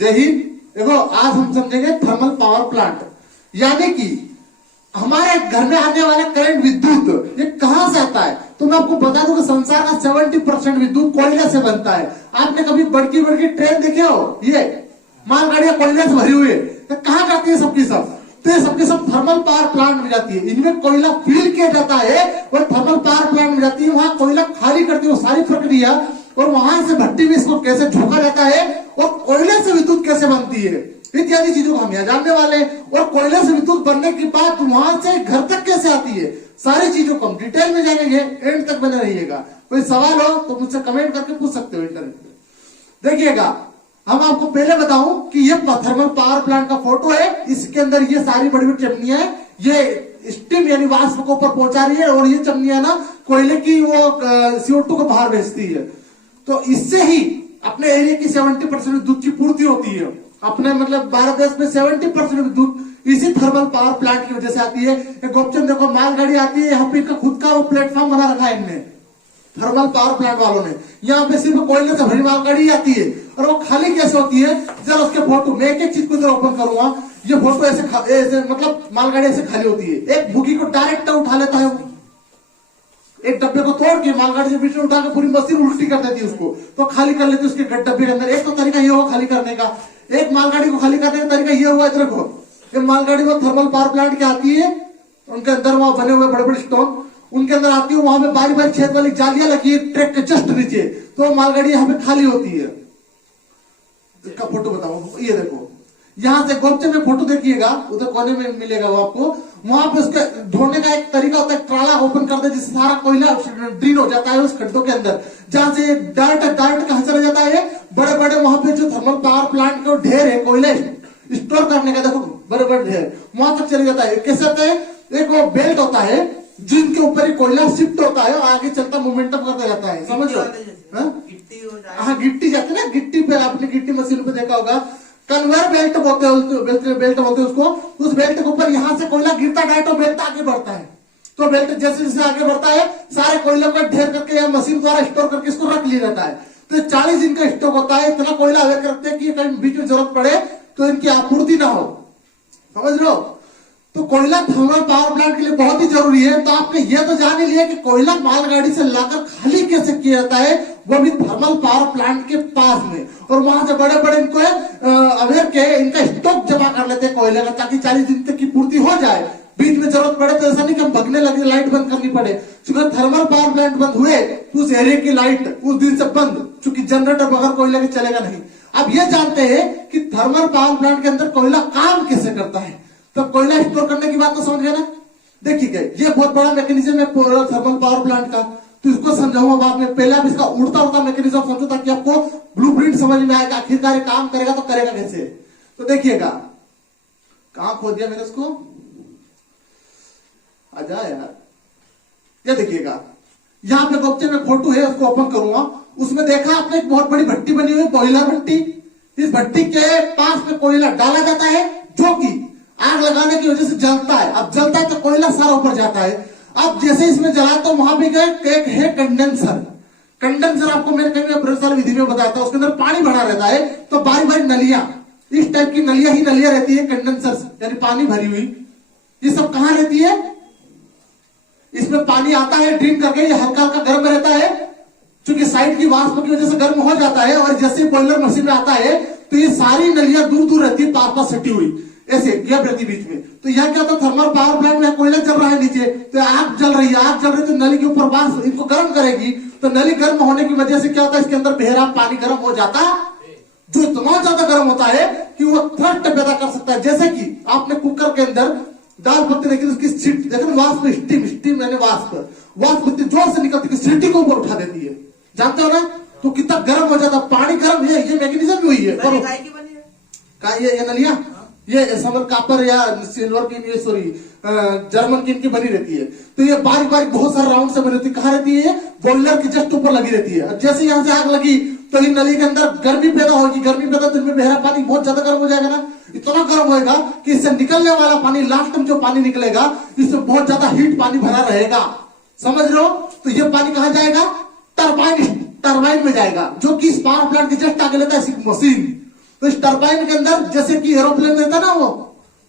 जय हिंद। देखो आज हम समझेंगे थर्मल पावर प्लांट, यानी कि हमारे घर में आने वाले करंट विद्युत ये कहां से आता है। तो मैं आपको बता दूं कि संसार का 70% विद्युत कोयले से बनता है। आपने कभी बड़की बड़की ट्रेन देखे हो, ये मालगाड़ियां कोयले से भरी हुई है, तो कहां जाती है सबकी सब, तो ये सबके सब थर्मल पावर प्लांट में जाती है। इनमें कोयला फील किया जाता है और थर्मल पावर प्लांट में जाती है, वहां कोयला खाली करती है वो सारी प्रक्रिया, और वहां से भट्टी में इसको कैसे झोंका जाता है और कोयले से विद्युत कैसे बनती है, इत्यादि चीजों को हम यहाँ जानने वाले हैं। और कोयले से विद्युत बनने के बाद वहां से घर तक कैसे आती है, सारी चीजों को हम डिटेल में जानेंगे। एंड तक बने रहिएगा। कोई सवाल हो तो मुझसे कमेंट करके पूछ सकते हो इंटरनेट पे। देखिएगा, हम आपको पहले बताऊं कि ये थर्मल पावर प्लांट का फोटो है। इसके अंदर ये सारी बड़ी बड़ी चिमनियां है, ये स्टीम यानी वाष्प को ऊपर पहुंचा रही है, और ये चिमनियां ना कोयले की वो CO2 को बाहर भेजती है। तो इससे ही अपने एरिया की 70% विद्युत की पूर्ति होती है। अपने मतलब भारत देश में 70% विद्युत इसी थर्मल पावर प्लांट की वजह से आती है। गोपचंद देखो, मालगाड़ी आती है, यहाँ पे इनका खुद का वो प्लेटफॉर्म बना रखा है इनने, थर्मल पावर प्लांट वालों ने। यहाँ पे सिर्फ कोयले से भरी मालगाड़ी आती है, और वो खाली कैसे होती है, जरा उसके फोटो मैं एक एक चीज को इधर ओपन करूंगा। ये फोटो ऐसे मतलब मालगाड़ी ऐसे खाली होती है, एक भूखी को डायरेक्ट उठा लेता है, एक डब्बे को तोड़ के मालगाड़ी के बीच में उठा के पूरी मशीन उल्टी कर देती है उसको, तो खाली कर लेती है उसके डब्बे के अंदर। एक तो तरीका ये हुआ खाली करने का, एक मालगाड़ी को खाली करने का तरीका ये हुआ, इधर को ये मालगाड़ी वो थर्मल पावर प्लांट की आती है, उनके अंदर वहां बने हुए बड़े बड़े स्टोन उनके अंदर आती है, वहां पे बारी बारी छेद वाली जालियां लगी है ट्रैक के जस्ट नीचे, तो मालगाड़ी यहाँ पे खाली होती है। इसका फोटो बताओ, ये देखो यहां से गोपचे में फोटो देखिएगा, उधर कोने में मिलेगा वो आपको। वहां पे उसके ढोने का एक तरीका होता है, ट्राला ओपन कर दे जिससे सारा कोयला ड्रेन हो जाता है उस खड्डों के अंदर, जहां से डायरेक्ट कहां चला जाता है, बड़े बड़े वहां पे जो थर्मल पावर प्लांट के ढेर है कोयला स्टोर करने का, देखो बड़े बड़े ढेर वहां तक चले जाता है। कैसे होता है, एक वो बेल्ट होता है जिनके ऊपर ही कोयला शिफ्ट होता है और आगे चलता मोमेंटम करता जाता है, समझ लो। हाँ गिट्टी जाती है ना, गिट्टी पे आपने गिट्टी मशीन पे देखा होगा, कन्वेयर बेल्ट बोलते हैं उसको। उस बेल्ट के ऊपर यहाँ से कोयला गिरता है तो बेल्ट आगे बढ़ता है, तो बेल्ट जैसे जैसे आगे बढ़ता है सारे कोयले को ढेर करके या मशीन द्वारा स्टोर करके इसको रख लिया जाता है। तो 40 दिन का स्टॉक होता है, इतना कोयला अवेयर करते हैं कि कहीं बीच में जरूरत पड़े तो इनकी आपूर्ति ना हो, समझ लो। तो कोयला थर्मल पावर प्लांट के लिए बहुत ही जरूरी है। तो आपने ये तो जान ही लिया कि कोयला मालगाड़ी से लाकर खाली कैसे किया जाता है, वो भी थर्मल पावर प्लांट के पास में, और वहां से बड़े बड़े इनको अवेयर के इनका स्टॉक जमा कर लेते हैं कोयले का, ताकि 40 दिन तक की पूर्ति हो जाए। बीच में जरूरत पड़े तो ऐसा नहीं कि हम भगने लगे लाइट बंद करनी पड़े। चूंकि थर्मल पावर प्लांट बंद हुए तो उस एरिया की लाइट उस दिन से बंद, चूंकि जनरेटर बगैर कोयले के चलेगा नहीं। अब ये जानते हैं कि थर्मल पावर प्लांट के अंदर कोयला काम कैसे करता है। तो कोयला स्टोर करने की बात तो समझ गए ना। देखिए ये बहुत बड़ा मैकेनिज्म है थर्मल पावर प्लांट का, तो इसको समझाऊंगा बाद में। पहले आप इसका उड़ता मैकेनिज्म समझो ताकि आपको ब्लूप्रिंट समझ में आएगा, आखिरकार काम करेगा तो करेगा कैसे। तो देखिएगा, कहां खो दिया मैंने इसको, आजा यार। ये देखिएगा, यहाँ पे गोपचे में फोटो है, उसको ओपन करूंगा। उसमें देखा आपने एक बहुत बड़ी भट्टी बनी हुई है, बॉयलर भट्टी। इस भट्टी के पास में कोयला डाला जाता है जो कि आग लगाने की वजह से जलता है। अब जलता है तो कोयला सारा ऊपर जाता है। अब जैसे इसमें जला तो वहां भी एक है कंडेंसर आपको मैंने कहीं प्रयोगशाला विधि में बताया था, उसके अंदर पानी भरा रहता है, तो बारी बारी नलियां, इस टाइप की नलियां रहती है, कंडेंसर यानी पानी भरी हुई। ये सब कहां रहती है, इसमें पानी आता है ड्रिंक करके, ये हल्का हल्का गर्म रहता है, क्योंकि साइड की वाष्प की वजह से गर्म हो जाता है। और जैसे बॉयलर मशीन में आता है तो ये सारी नलियां दूर दूर रहती है, पास सटी हुई, ऐसे गैप रहती बीच में। तो यह क्या होता है, थर्मल पावर प्लांट में कोयला जल रहा है नीचे, तो आग जल रही है तो नली के ऊपर वाष्प इनको गर्म करेगी। तो नली गर्म होने की वजह से क्या होता है, इसके अंदर बहरा पानी गर्म हो जाता है, जो इतना ज्यादा गर्म होता है कि वो थ्रस्ट पैदा कर सकता है। जैसे कि आपने कुकर के अंदर दाल पत्ती देखी, उसकी सीट देखो, वाष्प स्टीम यानी वाष्प इतनी जोर से निकलती है सीटी को ऊपर उठा देती है, जानते हो ना। तो कितना गर्म हो जाता है, पानी गर्म, ये मैकेनिज्म भी हुई है। ये नलियां, ये समर कापर या सिल्वर की, सॉरी जर्मन की इनकी बनी रहती है। तो ये बारीक बारीक बहुत सारे राउंड से बनी रहती है। कहाँ रहती है, बॉयलर के जस्ट ऊपर लगी रहती है। जैसे यहाँ से आग लगी तो इन नली के अंदर गर्मी पैदा होगी, गर्मी पैदा तो इनमें बहरा पानी बहुत ज्यादा गर्म हो जाएगा ना, इतना गर्म होएगा कि इससे निकलने वाला पानी, लास्ट में जो पानी निकलेगा इसमें बहुत ज्यादा हीट पानी भरा रहेगा, समझ रहे हो। तो ये पानी कहां जाएगा, टरबाइन में जाएगा, जो कि इस पावर प्लांट के जस्ट आगे लेता है मशीन। तो इस टरबाइन के अंदर जैसे कि एरोप्लेन रहता है ना, वो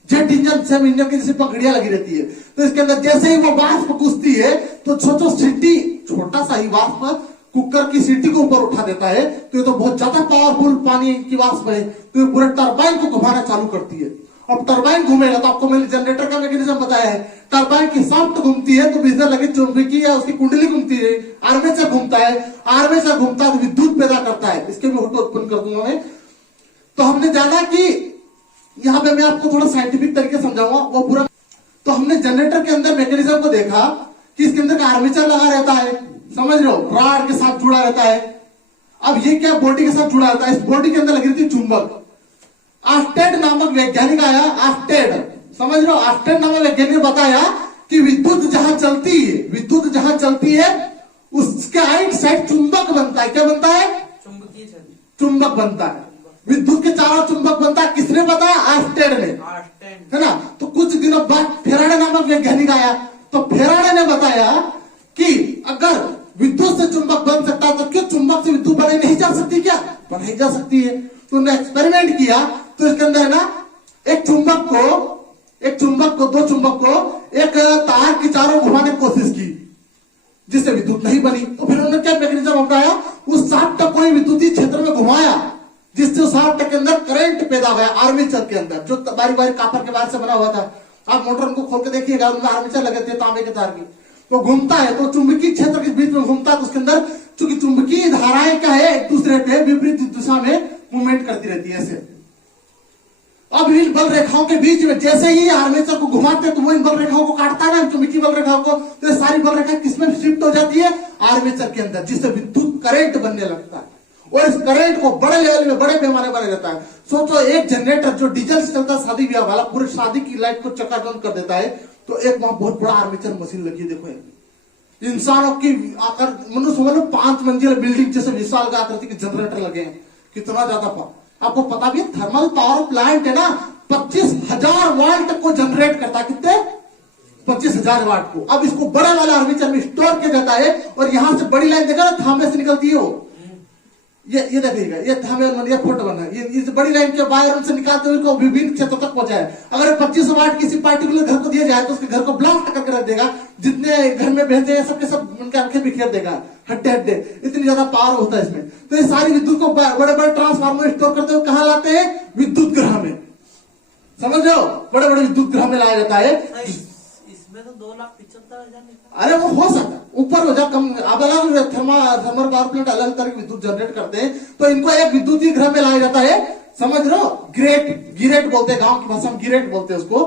जेट इंजन, सेम इंजन की जैसे पकड़ियां लगी रहती है, तो इसके अंदर जैसे ही वो वाष्प घुसती है तो छोटो सीटी, छोटा सा ही वाष्प कुकर की सीटी को ऊपर उठा देता है। तो ये तो बहुत ज्यादा पावरफुल पानी की वाष्प है, तो ये पूरे टरबाइन को घुमाना चालू करती है। अब टरबाइन घूमेगा तो आपको मैंने जनरेटर का मैकेनिज्म बताया है, टरबाइन की शाफ्ट घूमती है तो बिजली लगी चुंबकीय या उसकी कुंडली घूमती है, आर्मेचर घूमता है, आर्मेचर घूमता है तो विद्युत पैदा करता है। इसके भी फोटो उत्पन्न कर दूंगा मैं। तो हमने जाना कि यहाँ पे मैं आपको थोड़ा साइंटिफिक तरीके समझाऊंगा वो पूरा। तो हमने जनरेटर के अंदर मैकेनिज्म को देखा कि इसके अंदर आर्मेचर लगा रहता है, समझ रहे हो, रॉड के साथ जुड़ा रहता है। अब ये क्या बॉडी के साथ जुड़ा रहता है, इस बॉडी के अंदर लगी रहती चुंबक। आस्टेड नामक वैज्ञानिक आया, आस्टेड, समझ रहे हो, आस्टेड नामक वैज्ञानिक ने बताया कि विद्युत जहां चलती है, विद्युत जहां चलती है उसके आइट साइड चुंबक बनता है। क्या बनता है? चुंबक बनता है। विद्युत के चारों चुंबक बनता है। किसने बताया? आस्टेड ने, है ना। तो कुछ दिनों बाद फेराडे नामक वैज्ञानिक आया, तो फेराडे ने बताया कि अगर विद्युत से चुंबक बन सकता है तो क्यों चुंबक से विद्युत बनाई नहीं जा सकती? क्या बनाई जा सकती है। तो उन्होंने एक्सपेरिमेंट किया, तो इसके अंदर है ना एक चुंबक को दो चुंबक को एक तार की चारों घुमाने की कोशिश की, जिससे विद्युत नहीं बनी। तो फिर उन्होंने क्या मैकेनिज्म अपनाया, उस शाफ्ट को ही विद्युतीय क्षेत्र में घुमाया, जिससे उस शाफ्ट के अंदर करंट पैदा हुआ आर्मेचर के अंदर, जो बारी बारी कापर के बाहर से बना हुआ था। आप मोटर उनको खोल के देखिएगा, उनमें आर्मेचर लगे थे तांबे के तार की। तो घूमता है तो चुंबकीय क्षेत्र के बीच में घूमता है, तो उसके अंदर चूंकि चुंबकीय धाराएं क्या है, एक दूसरे पे विपरीत दिशा में मूवमेंट करती रहती है ऐसे। अब इन बल रेखाओं के बीच में जैसे ही आर्मेचर को घुमाते हैं तो वो इन बल रेखाओं को काटता है ना, चुंबकीय बल रेखाओं को, तो ये सारी बल रेखा किसमें शिफ्ट हो जाती है? आर्मेचर के अंदर, जिससे विद्युत करंट बनने लगता है। और इस करंट को बड़े लेवल में, बड़े पैमाने पर जाता है। सोचो एक जनरेटर जो डीजल से चलता है, शादी ब्याह वाला, पूरे शादी की लाइट को चकाचौंध कर देता है, तो एक वहां बहुत बड़ा आर्मेचर मशीन लगी है। देखो इंसानों की आकर मनुष्य समझ लो 5 मंजिल बिल्डिंग जैसे विशाल का आकृति के जनरेटर लगे हैं। कितना ज्यादा आपको पता भी है, थर्मल पावर प्लांट है ना 25,000 वाट तक को जनरेट करता है। कितने? 25,000 वाट को। अब इसको बड़े वाला आर्मेचर में स्टोर किया जाता है, और यहां से बड़ी लाइन देखा ना, थामे से निकलती है वो, ये देखिएगा, ये थामे ये फोटो बना है, ये बड़ी लाइन के वायर से निकालते हुए को विभिन्न क्षेत्रों तक पहुंचाए। अगर 25 वाट किसी पार्टिकुलर घर को दिया जाए तो उसके घर को ब्लास्ट करके रख देगा, जितने घर में भेजे हैं सबके सब उनके आंखें बिखेर देगा, हड्डे, इतनी ज्यादा पावर होता है इसमें। तो ये सारी विद्युत को बड़े बड़े ट्रांसफार्मर स्टोर करते हुए कहां लाते हैं? विद्युत ग्रह में, समझ रहे हो, बड़े बड़े विद्युत ग्रह में लाया जाता है। इसमें तो 2,75,000। अरे वो हो सकता है ऊपर हो जाए कम। अब अलग थर्मल पावर प्लांट अलग तरह की विद्युत जनरेट करते हैं, तो इनको एक विद्युतीय ग्रह में लाया जाता है, समझ रहे हो, गिरेट बोलते हैं, गांव की भाषा में गिरेट बोलते हैं उसको।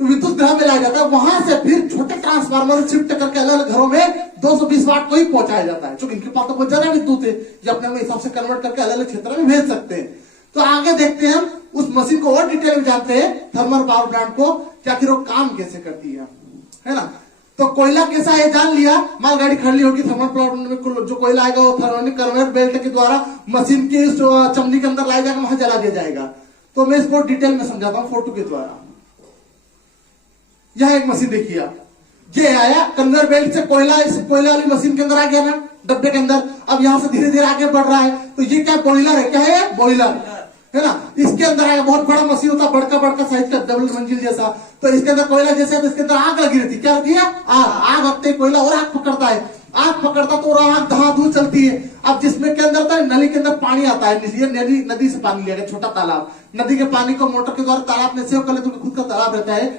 तो विद्युत ग्रह में लाया जाता है, वहां से फिर छोटे ट्रांसफार्मर शिफ्ट करके अलग अलग घरों में 220 वाट को ही पहुंचाया जाता है, क्योंकि इनके पास तो बहुत ज्यादा विद्युत है, ये अपने हिसाब से कन्वर्ट करके अलग अलग क्षेत्र में भेज सकते हैं। तो आगे देखते हैं हम उस मशीन को और डिटेल में जानते हैं, थर्मल पावर प्लांट को, कि आखिर वो काम कैसे करती है ना। तो कोयला कैसा है जान लिया, मालगाड़ी खड़ी होगी, थर्मल प्लांट में जो कोयला आएगा वो थर्मल कन्वेयर बेल्ट के द्वारा मशीन की चमनी के अंदर लाया जाएगा, वहां जला दिया जाएगा। तो मैं इसको डिटेल में समझाता हूं फोटो के द्वारा। यह एक मशीन देखिए आप, ये आया कन्वेयर बेल्ट से कोयला, इस कोयला वाली मशीन के अंदर आ गया ना डब्बे के अंदर। अब यहां से धीरे धीरे आगे बढ़ रहा है, तो ये क्या बॉयलर है, क्या है? बॉयलर है ना। इसके अंदर आया बहुत बड़ा मशीन होता, बड़का साइज का, डबल मंजिल जैसा। तो इसके अंदर कोयला जैसे, तो इसके अंदर आग लगी रहती, क्या होती है? आग लगते कोयला और आग पकड़ता है, आग पकड़ता तो आग धुआं चलती है। अब जिसमें के अंदर था नली के अंदर पानी आता है, ये नदी से पानी लिया गया, छोटा तालाब, नदी के पानी को मोटर के द्वारा तालाब में सेव कर लेते, खुद का तालाब रहता है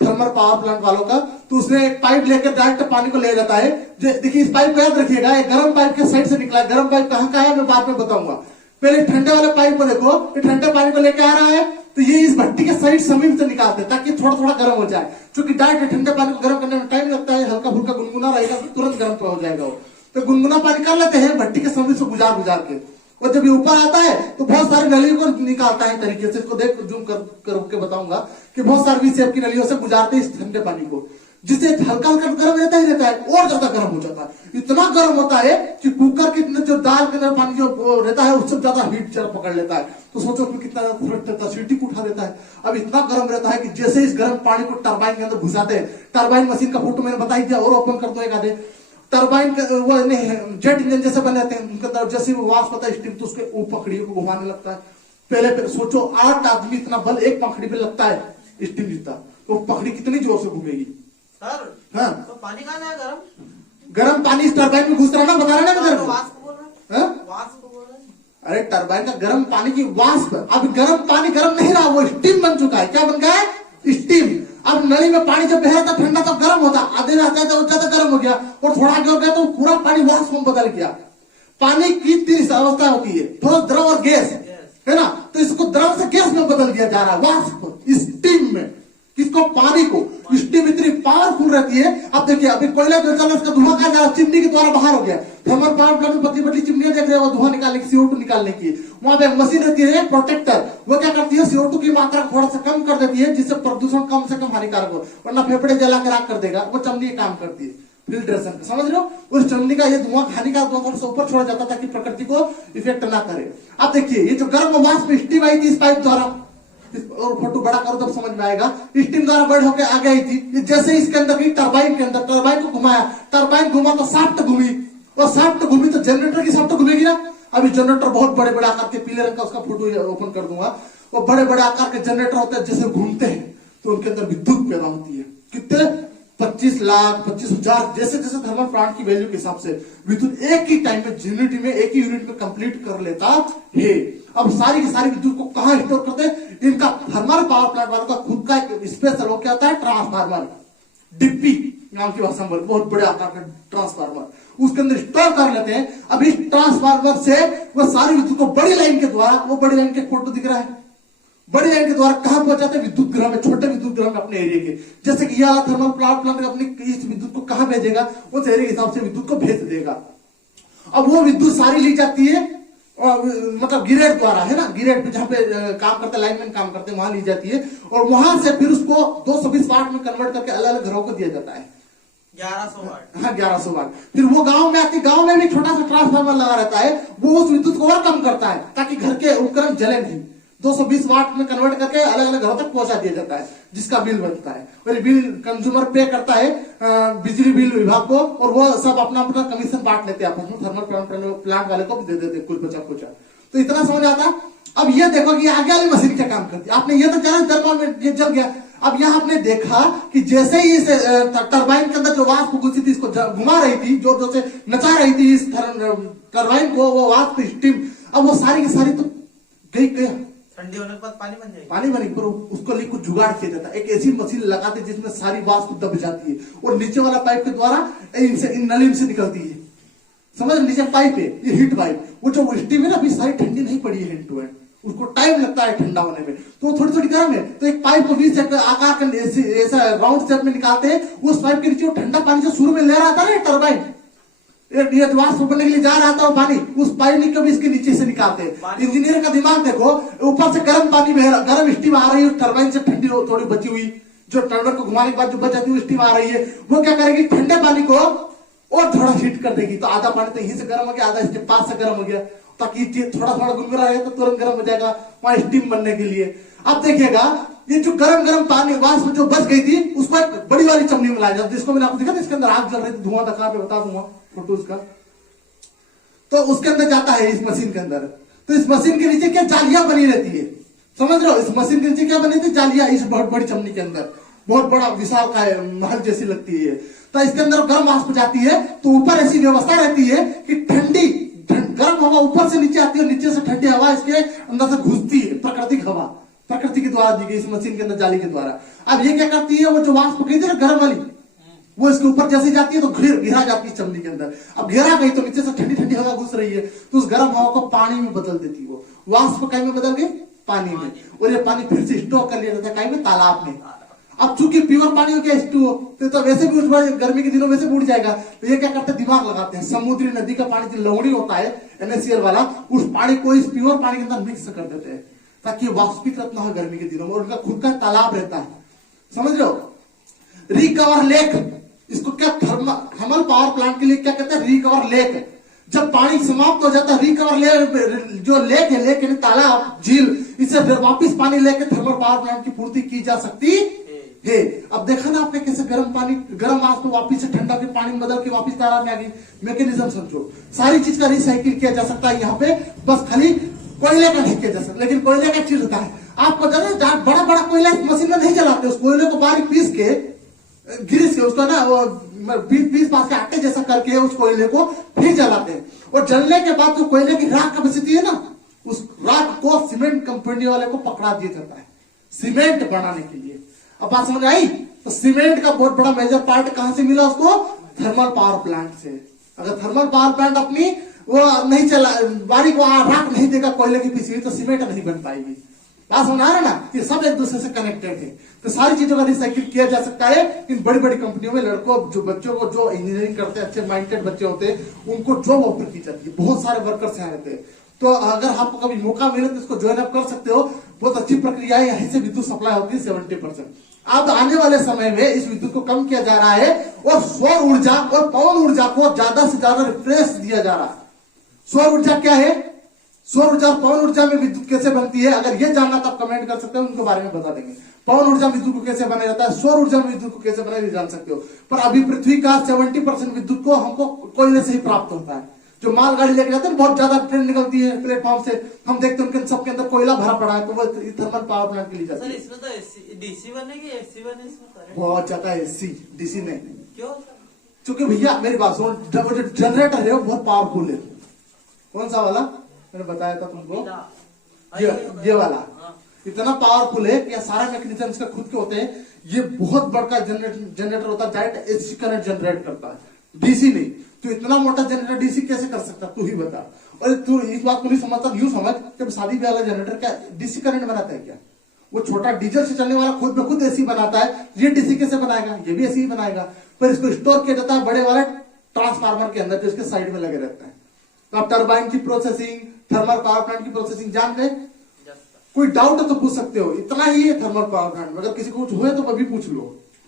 थर्मल पावर प्लांट वालों का। तो उसने एक पाइप लेकर डायरेक्ट पानी को ले जाता है। देखिए इस पाइप को याद रखिएगा, एक गर्म पाइप के साइड से निकला है। गर्म पाइप कहां का है मैं बाद में बताऊंगा। पहले ठंडे वाले पाइप को देखो, ये ठंडे पानी को लेकर आ रहा है, तो ये इस भट्टी के साइड समीप से निकालते हैं ताकि थोड़ा थोड़ा गर्म हो जाए। क्योंकि डायरेक्ट ठंडे पानी को गर्म करने में टाइम लगता है, हल्का फुल्का गुनगुना रहेगा तो तुरंत गर्म हो जाएगा वो। तो गुनगुना पानी कर लेते हैं भट्टी के समीप से गुजार के, और जब ये ऊपर आता है तो बहुत सारी नलियों को निकालता है तरीके से। इसको देख जूम करके बताऊंगा कि बहुत सारी वी शेप की नलियों से गुजारते हैं इस ठंडे पानी को, जिससे हल्का हल्का गर्म रहता ही रहता है, और ज्यादा गर्म हो जाता है। इतना गर्म होता है कि कुकर के जो दाल के अंदर पानी जो रहता है उससे ज्यादा हीट पकड़ लेता है। तो सोचो उसमें कितना ज्यादा थ्रस्ट रहता है, सीटी को उठा देता है। अब इतना गर्म रहता है कि जैसे इस गर्म पानी को टरबाइन के अंदर घुसाते हैं, टरबाइन मशीन का फोटो मैंने बताई दिया, और ओपन कर दो एक आधे। टरबाइन वो जेट इंजन जैसे बने रहते हैं, उनके अंदर जैसे वो वाष्प होता है स्टीम, तो उसके पकड़ियों को घुमाने लगता है। पहले सोचो 8 आदमी इतना बल एक पंखड़ी पे लगता है स्टीम जितना, तो पंखड़ी कितनी जोर से घूमेगी। सर हाँ तो पानी कहाँ जाए गरम? गर्म पानी इस टरबाइन में घुस रहा ना, बता रहे ना मैं तेरे तो को। वाष्प बोल रहे हैं, हाँ? वाष्प बोल रहे हैं। अरे टरबाइन का गर्म पानी की वाष्प, अब गर्म पानी गर्म नहीं रहा, वो स्टीम बन चुका है। क्या बन गया है? स्टीम। अब नली में पानी जब बह रहा था ठंडा तो गर्म होता, आधे रहता है तो ज्यादा गर्म हो गया, और थोड़ा आगे हो गया तो पूरा पानी वाष्प में बदल गया। पानी की 3 अवस्था होती है, ठोस, द्रव और गैस, है ना। तो इसको द्रव से गैस में बदल दिया जा रहा है, वाष्प, स्टीम में। किसको? पानी को। स्टीम इतनी पावरफुल रहती है। अब देखिए, अभी कोयला जो चल रहा है उसका धुआं कहाँ जा रहा है? चिमनी के द्वारा बाहर हो गया। थर्मल पावर प्लांट में पतली पतली चिमनियां देख रहे हो, वो धुआं निकालने की, CO2 निकालने की। वहां पे एक मशीन रहती है प्रोटेक्टर, वो क्या करती है? CO2 की मात्रा थोड़ा सा कम कर देती है, जिससे प्रदूषण कम से कम हानिकारक हो, वरना फेफड़े जला के राख कर देगा। वो चमनी काम करती है फिल्ट्रेशन, समझ रहे हो। उस चमनी का ये धुआं, हानिकारक धुआं थोड़ा सा ऊपर छोड़ा जाता ताकि प्रकृति को इफेक्ट ना करे। अब देखिए, ये जो गर्म वाष्प स्टीम आई थी इस पाइप द्वारा, और फोटो बड़ा करो तब समझ में आएगा। स्टीम द्वारा बढ़ होकर आ गई थी, जैसे इसके अंदर की टरबाइन के अंदर, टरबाइन को घुमाया, टरबाइन घुमा तो शाफ्ट घूमी, और शाफ्ट घूमी तो जनरेटर की शाफ्ट घूमेगी ना। अभी जनरेटर बहुत बड़े बड़े आकार के, पीले रंग का उसका फोटो ओपन कर दूंगा। वो बड़े बड़े आकार के जनरेटर होते हैं, जैसे घूमते हैं तो उनके अंदर विद्युत पैदा होती है। कितने? 25 लाख, 25,000, जैसे जैसे थर्मल प्लांट की वैल्यू के हिसाब से विद्युत एक ही टाइम में, यूनिट में, एक ही यूनिट में कंप्लीट कर लेता है। अब सारी की सारी विद्युत को कहां स्टोर करते हैं? इनका थर्मल पावर प्लांट वालों का खुद का एक स्पेशल, वो क्या होता है? ट्रांसफार्मर, डिप्पी नाम की भाषा में, बहुत बड़े आकार का ट्रांसफार्मर, उसके अंदर स्टोर कर लेते हैं। अब इस ट्रांसफार्मर से वो सारी विद्युत को बड़ी लाइन के द्वारा, वो बड़ी लाइन के फोटो दिख रहा है, बड़ी लाइन के द्वारा कहां पहुंचाते हैं? विद्युत गृह में, छोटे विद्युत गृह में अपने एरिया के। जैसे कि यह थर्मल पावर प्लांट अपनी इस विद्युत को कहां भेजेगा? उस एरिया के हिसाब से विद्युत को भेज देगा। अब वो विद्युत सारी ली जाती है, और मतलब गिरेड द्वारा, है ना, गिरेड पे जहां पे काम करते हैं, लाइनमैन काम करते हैं, वहां ली जाती है, और वहां से फिर उसको 220 वाट में कन्वर्ट करके अलग अलग घरों को दिया जाता है। 1100 वाट। हाँ, 1100 वाट। फिर वो गांव में आती, गांव में भी छोटा सा ट्रांसफार्मर लगा रहता है, वो उस विद्युत को और कम करता है ताकि घर के उपकरण जले नहीं। 220 वाट में कन्वर्ट करके अलग अलग घरों तक पहुंचा दिया जाता है, जिसका बिल बनता है, और ये बिल कंज्यूमर पे करता है बिजली बिल विभाग को, और वो सब अपना अपना कमीशन बांट लेते हैं आपस में, थर्मल प्लांट वाले को भी दे देते हैं कुल बचा। तो इतना समझ आता। अब ये देखो कि आगे वाली मशीन क्या काम करती है। आपने ये तो जाना थर्मल में ये जल गया। अब यहाँ आपने देखा कि जैसे ही इस टरबाइन के अंदर जो वाष्प घुसी थी, इसको घुमा रही थी, जोर जोर से नचा रही थी इस टरबाइन को, वो वाष्प स्टीम, अब वो सारी की सारी तो गई गया, ठंडी होने के बाद पानी बन जाएगी। पानी बनी, पर उसको लिए कुछ जुगाड़ किया जाता है। एक ऐसी मशीन लगाते जिसमें सारी वाष्प दब जाती है, और नीचे वाला पाइप के द्वारा इन नली से निकलती है, समझ। नीचे पाइप है, ये हीट पाइप, वो जो स्टीम है ना, अभी सारी ठंडी नहीं पड़ी है हैंड टू हैंड, उसको टाइम लगता है ठंडा होने में, तो थोड़ी थोड़ी गर्म है। तो एक पाइप को 20 आकार का ऐसा राउंड शेप में निकालते हैं, उस पाइप के नीचे वो ठंडा पानी जो शुरू में ले रहा था ना टरबाइन, ये वाष्प बनने के लिए जा रहा था वो पानी, उस पानी को भी इसके नीचे से निकालते हैं। इंजीनियर का दिमाग देखो, ऊपर से गर्म पानी बह रहा, गर्म स्टीम आ रही है, टरबाइन से ठंडी थोड़ी बची हुई, जो टर्बाइन को घुमाने के बाद जो बच जाती है स्टीम आ रही है, वो क्या करेगी? ठंडे पानी को और थोड़ा हीट कर देगी। तो आधा पानी तो यहीं से गर्म हो गया, आधा इसके पास से गर्म हो गया, ताकि थोड़ा थोड़ा गुनगुना रहेगा तो तुरंत गर्म हो जाएगा वहां स्टीम बनने के लिए। अब देखिएगा, ये जो गरम गरम पानी वाष्प जो बच गई थी, उसको एक बड़ी वाली चमनी में लाया जाता, जिसको मैंने आपको दिखा था, इसके अंदर आग जल रही थी, धुआं दिखा पे बता दूंगा फोटो उसका। तो उसके अंदर जाता है इस मशीन के अंदर। तो इस मशीन के नीचे क्या जालियां बनी रहती है, समझ रहे हो? इस मशीन के नीचे क्या बनी थी? जालियां, इस बहुत बड़ी चमनी के अंदर, बहुत बड़ा विशाल का महल जैसी लगती है। तो इसके अंदर गर्म वाष्प जाती है, तो ऊपर ऐसी व्यवस्था रहती है कि ठंडी गर्म हवा ऊपर से नीचे आती है, और नीचे से ठंडी हवा इसके अंदर से घुसती है, प्राकृतिक हवा, प्रकृति के द्वारा दी गई इस मशीन के अंदर, जाली के द्वारा। अब ये क्या करती है? वो जो वाष्प गई थी ना गर्म वाली, वो इसके ऊपर जैसे जाती है तो घेरा जाती है चमनी के अंदर। अब घेरा गई तो नीचे से ठंडी ठंडी हवा घुस रही है, तो उस गर्म हवा को पानी में बदल देती है। वो वाष्प कहीं में बदल गई? पानी में, और ये पानी फिर से स्टोर कर लिया जाता है कहीं में? तालाब में। अब चूंकि प्योर पानी हो गया H2O, तो वैसे भी उस गर्मी के दिनों वैसे भी उड़ जाएगा। तो ये क्या करते हैं? दिमाग लगाते हैं, समुद्री नदी का पानी जो लवणी होता है NaCl वाला, उस पानी को इस प्योर पानी के अंदर मिक्स कर देते हैं, ताकि वाष्पीकृत ना हो गर्मी के दिनों में, और उनका खुद का तालाब रहता है, समझ लो। रिकवर लेक, इसको क्या थर्मल पावर प्लांट के लिए क्या कहते हैं? Recover lake. जब पानी समाप्त हो जाता है, रिकवर लेक जो लेक है, लेक यानी तालाब, झील, इससे फिर वापिस पानी लेकर थर्मल पावर प्लांट की पूर्ति की जा सकती है। अब देखा ना आपने कैसे गर्म पानी, गर्म वाष्प वापिस से ठंडा के पानी में बदल के वापिस तालाब में आ गई। मैकेनिज्म समझो, सारी चीज का रिसाइकिल किया जा सकता है यहाँ पे, बस खाली कोयले का नहीं किया जा सकता, लेकिन कोयले का चीज होता है। आपको जाना है बड़ा बड़ा कोयला इस मशीन में नहीं चलाते, उस कोयले को बारीक पीस के गिरिस के उसको ना वो पीस पास के आटे जैसा करके उस कोयले को फिर जलाते हैं, और जलने के बाद जो कोयले की राख का बचती है ना, उस राख को सीमेंट कंपनी वाले को पकड़ा दिया जाता है सीमेंट बनाने के लिए। अब बात समझ आई? तो सीमेंट का बहुत बड़ा मेजर पार्ट कहां से मिला उसको? थर्मल पावर प्लांट से। अगर थर्मल पावर प्लांट अपनी वो नहीं चला, बारीक वहां राख नहीं देगा कोयले की पीसी हुई, तो सीमेंट नहीं बन पाएगी। बात समझ आ रहा है ना? ये सब एक दूसरे से कनेक्टेड है। तो सारी चीजों का रिसाइकिल किया जा सकता है इन बड़ी बड़ी कंपनियों में। लड़कों जो बच्चों को जो इंजीनियरिंग करते हैं, अच्छे माइंडेड बच्चे होते हैं, उनको जॉब ऑफर की जाती है। बहुत सारे वर्कर्स यहाँ रहते हैं। तो अगर आपको कभी मौका मिले तो इसको ज्वाइन अप कर सकते हो। बहुत अच्छी प्रक्रिया है। यहीं से विद्युत सप्लाई होती है 70%। अब आने वाले समय में इस विद्युत को कम किया जा रहा है और सौर ऊर्जा और पवन ऊर्जा को ज्यादा से ज्यादा रिफ्रेश दिया जा रहा है। सौर ऊर्जा क्या है, सौर ऊर्जा और पवन ऊर्जा में विद्युत कैसे बनती है, अगर ये जानना तो आप कमेंट कर सकते हो, उनके बारे में बता देंगे। पवन ऊर्जा विद्युत को कैसे बनाया जाता है, सौर ऊर्जा में विद्युत को कैसे बनाया जान सकते हो। पर अभी पृथ्वी का 70% विद्युत को हमको कोयले से ही प्राप्त होता है। जो मालगाड़ी लेके जाते हैं, बहुत ज्यादा ट्रेन निकलती है प्लेटफॉर्म से, हम देखते हैं उनके सबके अंदर कोयला भरा पड़ा है, तो वो थर्मल पावर प्लांट के लिए जाती सर है। इसमें तो डीसी बनेगी, एसी बने इसमें करंट? बहुत ज्यादा एसी, डीसी नहीं। क्यों? क्योंकि भैया मेरी बात सुनो, जब जो जनरेटर है वो बहुत पावरफुल है। कौन सा वाला मैंने बताया था तुमको, ये वाला इतना पावरफुल है कि सारा मैकेनिज्म इसका खुद के होते हैं। ये बहुत बड़ा जनरेटर होता है, डायरेक्ट एसी करंट जनरेट करता है, डीसी नहीं। तो इतना मोटा जनरेटर डीसी कैसे कर सकता, तू ही बता। और तू इस बात को नहीं समझता, यूं समझ जब शादी ब्याह वाला जनरेटर क्या डीसी करंट बनाता है क्या? वो छोटा डीजल से चलने वाला खुद में खुद एसी बनाता है। ये डीसी कैसे बनाएगा? ये भी एसी ही बनाएगा, पर इसको स्टोर किया जाता है बड़े वाले ट्रांसफार्मर के अंदर जो इसके साइड में लगे रहते हैं। तो आप टरबाइन की प्रोसेसिंग, थर्मल पावर प्लांट की प्रोसेसिंग जान गए? कोई डाउट है तो पूछ सकते हो। इतना ही है थर्मल पावर प्लांट में। अगर किसी को कुछ हुए तो अभी पूछ लो।